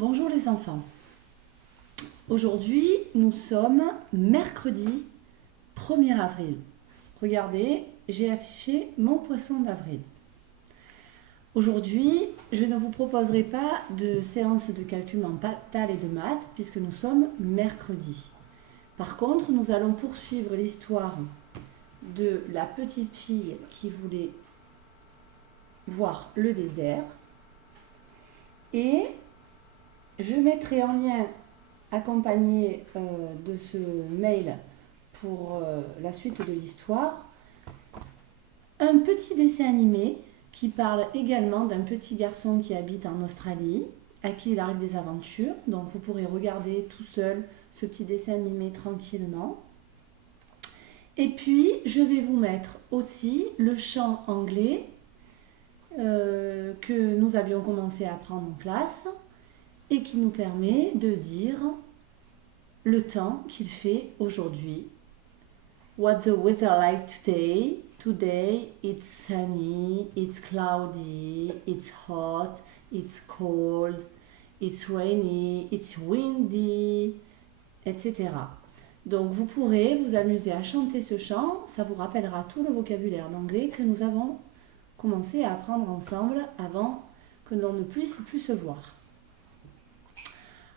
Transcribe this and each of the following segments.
Bonjour les enfants. Aujourd'hui, nous sommes mercredi 1er avril. Regardez, j'ai affiché mon poisson d'avril. Aujourd'hui, je ne vous proposerai pas de séance de calcul mental et de maths puisque nous sommes mercredi. Par contre, nous allons poursuivre l'histoire de la petite fille qui voulait voir le désert. Et je mettrai en lien accompagné de ce mail pour la suite de l'histoire un petit dessin animé qui parle également d'un petit garçon qui habite en Australie, à qui il arrive des aventures. Donc vous pourrez regarder tout seul ce petit dessin animé tranquillement. Et puis je vais vous mettre aussi le chant anglais que nous avions commencé à apprendre en classe et qui nous permet de dire le temps qu'il fait aujourd'hui. What the weather like today? Today it's sunny, it's cloudy, it's hot, it's cold, it's rainy, it's windy, etc. Donc vous pourrez vous amuser à chanter ce chant, ça vous rappellera tout le vocabulaire d'anglais que nous avons commencé à apprendre ensemble avant que l'on ne puisse plus se voir.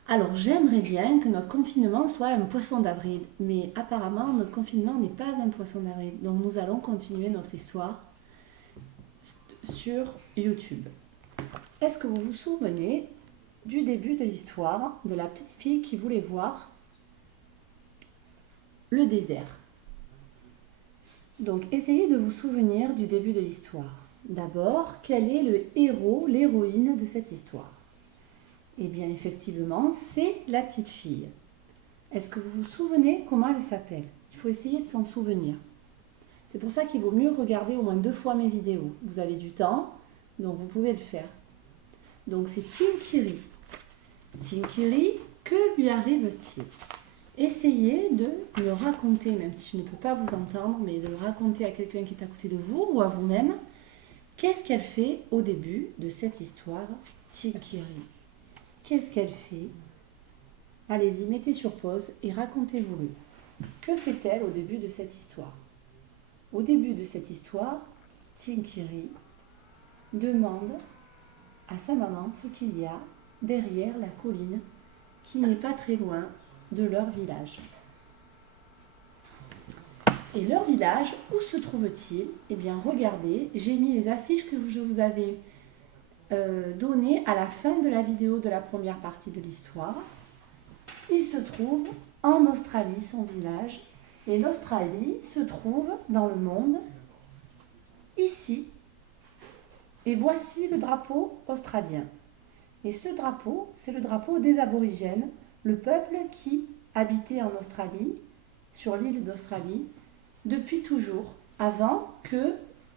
Alors j'aimerais bien que notre confinement soit un poisson d'avril, mais apparemment notre confinement n'est pas un poisson d'avril. Donc nous allons continuer notre histoire sur YouTube. Est-ce que vous vous souvenez du début de l'histoire de la petite fille qui voulait voir le désert? Donc essayez de vous souvenir du début de l'histoire. D'abord, quel est le héros, l'héroïne de cette histoire? Eh bien, effectivement, c'est la petite fille. Est-ce que vous vous souvenez comment elle s'appelle? Il faut essayer de s'en souvenir. C'est pour ça qu'il vaut mieux regarder au moins 2 fois mes vidéos. Vous avez du temps, donc vous pouvez le faire. Donc, c'est Tinkiri. Tinkiri, que lui arrive-t-il? Essayez de le raconter, même si je ne peux pas vous entendre, mais de le raconter à quelqu'un qui est à côté de vous ou à vous-même. Qu'est-ce qu'elle fait au début de cette histoire, Tinkiri? Qu'est-ce qu'elle fait? Allez-y, mettez sur pause et racontez-vous-le. Que fait-elle au début de cette histoire? Au début de cette histoire, Tinkiri demande à sa maman ce qu'il y a derrière la colline qui n'est pas très loin de leur village. Et leur village, où se trouve-t-il? Eh bien, regardez, j'ai mis les affiches que je vous avais donné à la fin de la vidéo de la première partie de l'histoire. Il se trouve en Australie, son village, et l'Australie se trouve dans le monde, ici. Et voici le drapeau australien. Et ce drapeau, c'est le drapeau des aborigènes, le peuple qui habitait en Australie, sur l'île d'Australie, depuis toujours, avant que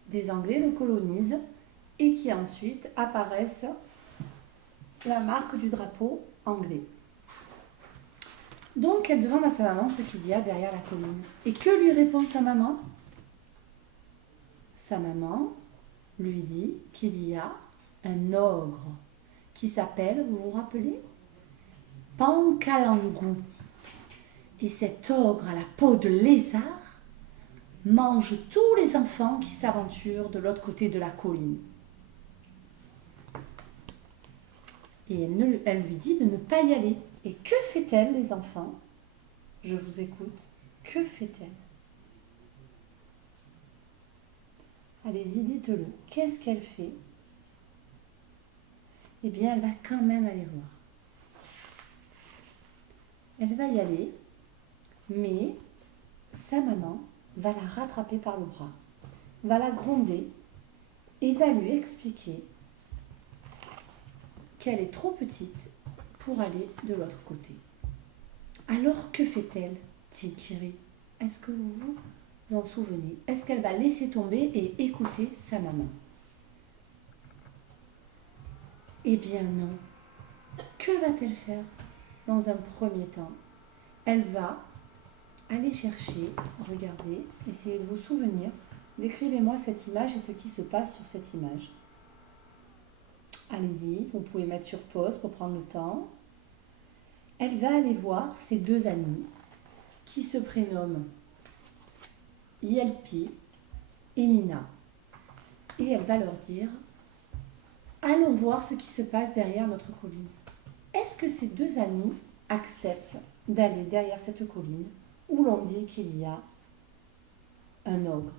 des Anglais le colonisent, et qui ensuite apparaissent la marque du drapeau anglais. Donc elle demande à sa maman ce qu'il y a derrière la colline. Et que lui répond sa maman? Sa maman lui dit qu'il y a un ogre qui s'appelle, vous vous rappelez, Pankalangu. Et cet ogre à la peau de lézard mange tous les enfants qui s'aventurent de l'autre côté de la colline. Et elle lui dit de ne pas y aller. Et que fait-elle, les enfants? Je vous écoute. Que fait-elle? Allez-y, dites-le. Qu'est-ce qu'elle fait? Eh bien, elle va quand même aller voir. Elle va y aller, mais sa maman va la rattraper par le bras, va la gronder et va lui expliquer qu'elle est trop petite pour aller de l'autre côté. Alors que fait-elle, Tinkiri? Est-ce que vous vous en souvenez? Est-ce qu'elle va laisser tomber et écouter sa maman? Eh bien non. Que va-t-elle faire dans un premier temps? Elle va aller chercher, regardez, essayez de vous souvenir, décrivez-moi cette image et ce qui se passe sur cette image. Allez-y, vous pouvez mettre sur pause pour prendre le temps. elle va aller voir ses deux amis qui se prénomment Yelpi et Mina. Et elle va leur dire, allons voir ce qui se passe derrière notre colline. Est-ce que ces deux amis acceptent d'aller derrière cette colline où l'on dit qu'il y a un ogre?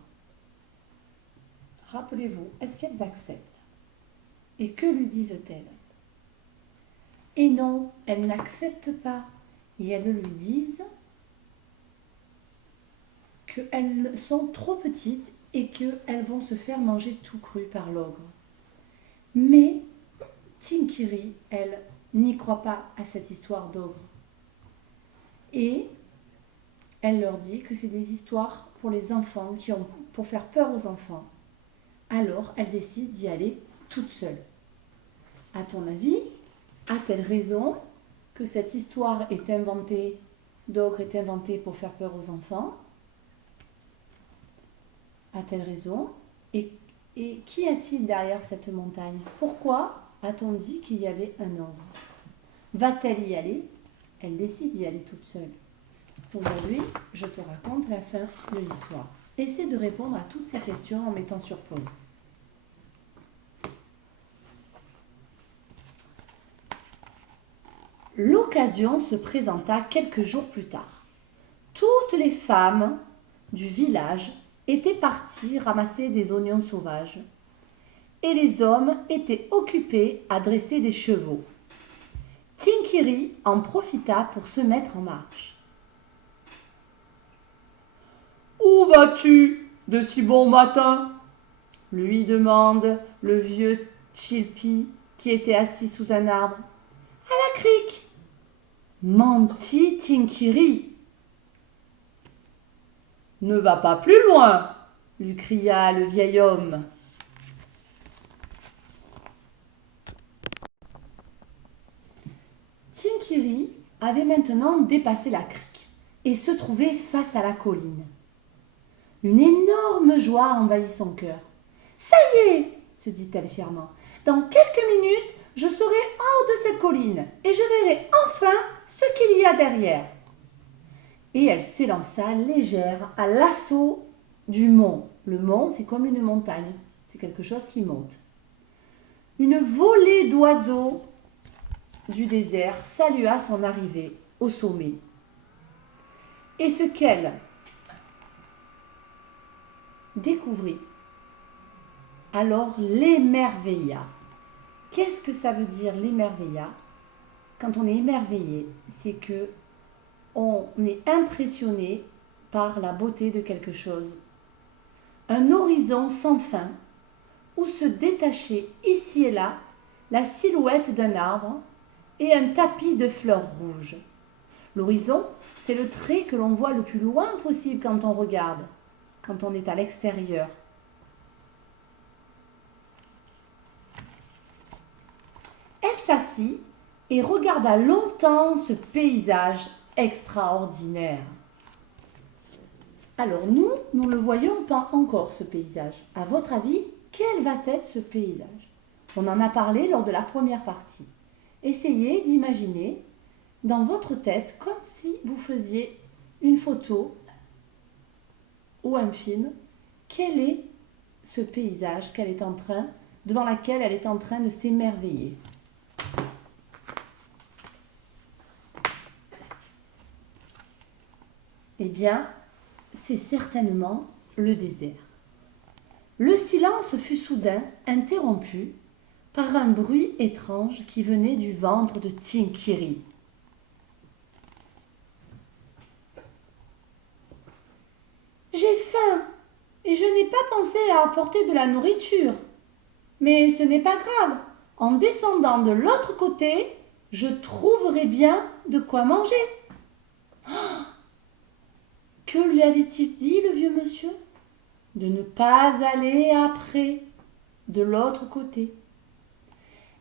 Rappelez-vous, est-ce qu'elles acceptent? Et que lui disent-elles? Et non, elles n'acceptent pas. Et elles lui disent qu'elles sont trop petites et qu'elles vont se faire manger tout cru par l'ogre. Mais Tinkiri, elle, n'y croit pas à cette histoire d'ogre. Et elle leur dit que c'est des histoires pour les enfants, pour faire peur aux enfants. Alors, elle décide d'y aller toute seule. À ton avis, a-t-elle raison que cette histoire d'ogre est inventée pour faire peur aux enfants? A-t-elle raison? Et qu'y a-t-il derrière cette montagne? Pourquoi a-t-on dit qu'il y avait un ogre? Va-t-elle y aller? Elle décide d'y aller toute seule. Aujourd'hui, je te raconte la fin de l'histoire. Essaie de répondre à toutes ces questions en mettant sur pause. L'occasion se présenta quelques jours plus tard. Toutes les femmes du village étaient parties ramasser des oignons sauvages et les hommes étaient occupés à dresser des chevaux. Tinkiri en profita pour se mettre en marche. « Où vas-tu de si bon matin ?» lui demande le vieux Chilpi qui était assis sous un arbre. « À la crique !» Mentit Tinkiri. « Ne va pas plus loin !» lui cria le vieil homme. Tinkiri avait maintenant dépassé la crique et se trouvait face à la colline. Une énorme joie envahit son cœur. « Ça y est !» se dit-elle fièrement. « Dans quelques minutes, je serai en haut de cette colline et je verrai enfin ce qu'il y a derrière. » Et elle s'élança légère à l'assaut du mont. Le mont, c'est comme une montagne, c'est quelque chose qui monte. Une volée d'oiseaux du désert salua son arrivée au sommet. Et ce qu'elle découvrit alors l'émerveilla. Qu'est-ce que ça veut dire l'émerveilla? Quand on est émerveillé, c'est que on est impressionné par la beauté de quelque chose. Un horizon sans fin où se détachait ici et là la silhouette d'un arbre et un tapis de fleurs rouges. L'horizon, c'est le trait que l'on voit le plus loin possible quand on regarde, quand on est à l'extérieur. Elle s'assit et regarda longtemps ce paysage extraordinaire. Alors nous ne le voyons pas encore ce paysage. À votre avis, quel va être ce paysage? On en a parlé lors de la première partie. Essayez d'imaginer dans votre tête comme si vous faisiez une photo ou un film. Quel est ce paysage devant laquelle elle est en train de s'émerveiller? Eh bien, c'est certainement le désert. Le silence fut soudain interrompu par un bruit étrange qui venait du ventre de Tinkiri. « J'ai faim et je n'ai pas pensé à apporter de la nourriture. Mais ce n'est pas grave. En descendant de l'autre côté, je trouverai bien de quoi manger. » Que lui avait-il dit, le vieux monsieur? De ne pas aller après, de l'autre côté.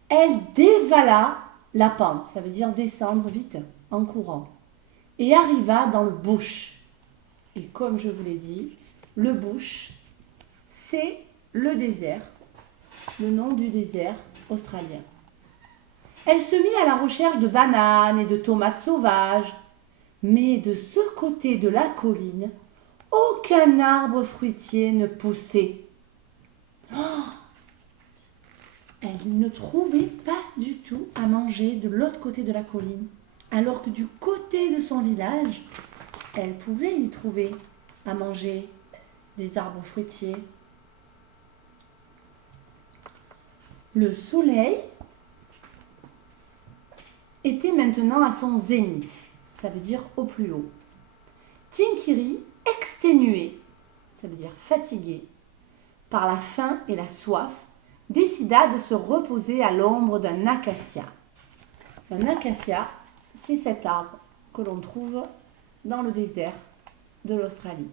Elle dévala la pente, ça veut dire descendre vite, en courant, et arriva dans le bush. Et comme je vous l'ai dit, le bush, c'est le désert, le nom du désert australien. Elle se mit à la recherche de bananes et de tomates sauvages. Mais de ce côté de la colline, aucun arbre fruitier ne poussait. Elle ne trouvait pas du tout à manger de l'autre côté de la colline, alors que du côté de son village, elle pouvait y trouver à manger des arbres fruitiers. Le soleil était maintenant à son zénith, ça veut dire au plus haut. Tinkiri, exténué, ça veut dire fatigué, par la faim et la soif, décida de se reposer à l'ombre d'un acacia. Un acacia, c'est cet arbre que l'on trouve dans le désert de l'Australie.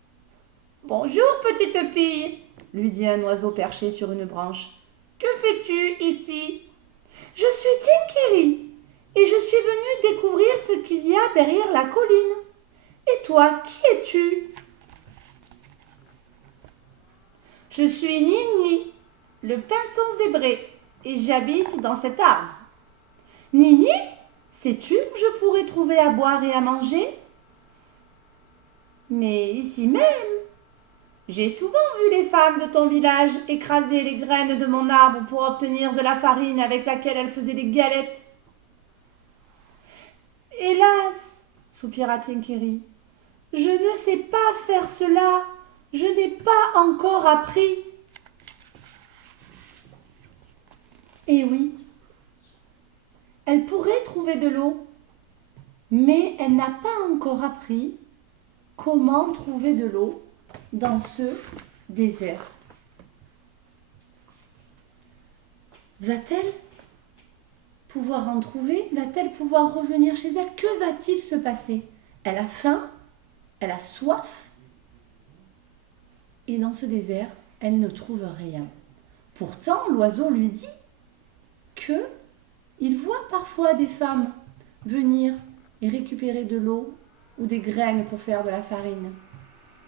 « Bonjour, petite fille !» lui dit un oiseau perché sur une branche. « Que fais-tu ici ?»« Je suis Tinkiri et je suis venue découvrir ce qu'il y a derrière la colline. Et toi, qui es-tu ?»« Je suis Nini, le pinson zébré, et j'habite dans cet arbre. »« Nini, sais-tu où je pourrais trouver à boire et à manger ?»« Mais ici même. J'ai souvent vu les femmes de ton village écraser les graines de mon arbre pour obtenir de la farine avec laquelle elles faisaient des galettes. »« Hélas, soupira Tinkiri, je ne sais pas faire cela. Je n'ai pas encore appris. » Et oui, elle pourrait trouver de l'eau, mais elle n'a pas encore appris comment trouver de l'eau dans ce désert. Va-t-elle pouvoir en trouver? Va-t-elle pouvoir revenir chez elle? Que va-t-il se passer? Elle a faim, elle a soif, et dans ce désert, elle ne trouve rien. Pourtant, l'oiseau lui dit qu'il voit parfois des femmes venir et récupérer de l'eau ou des graines pour faire de la farine.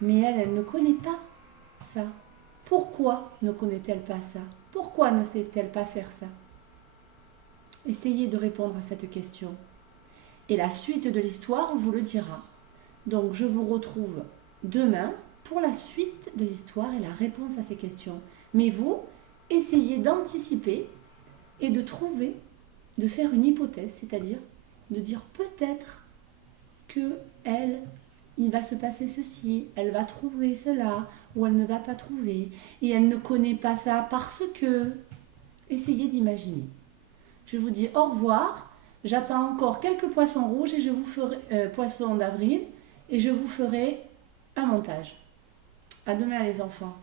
Mais elle ne connaît pas ça. Pourquoi ne connaît-elle pas ça? Pourquoi ne sait-elle pas faire ça? Essayez de répondre à cette question. Et la suite de l'histoire vous le dira. Donc je vous retrouve demain pour la suite de l'histoire et la réponse à ces questions. Mais vous, essayez d'anticiper et de trouver, de faire une hypothèse, c'est-à-dire de dire peut-être que il va se passer ceci, elle va trouver cela, ou elle ne va pas trouver, et elle ne connaît pas ça parce que... Essayez d'imaginer. Je vous dis au revoir, j'attends encore quelques poissons rouges et je vous ferai poissons d'avril, et je vous ferai un montage. À demain les enfants.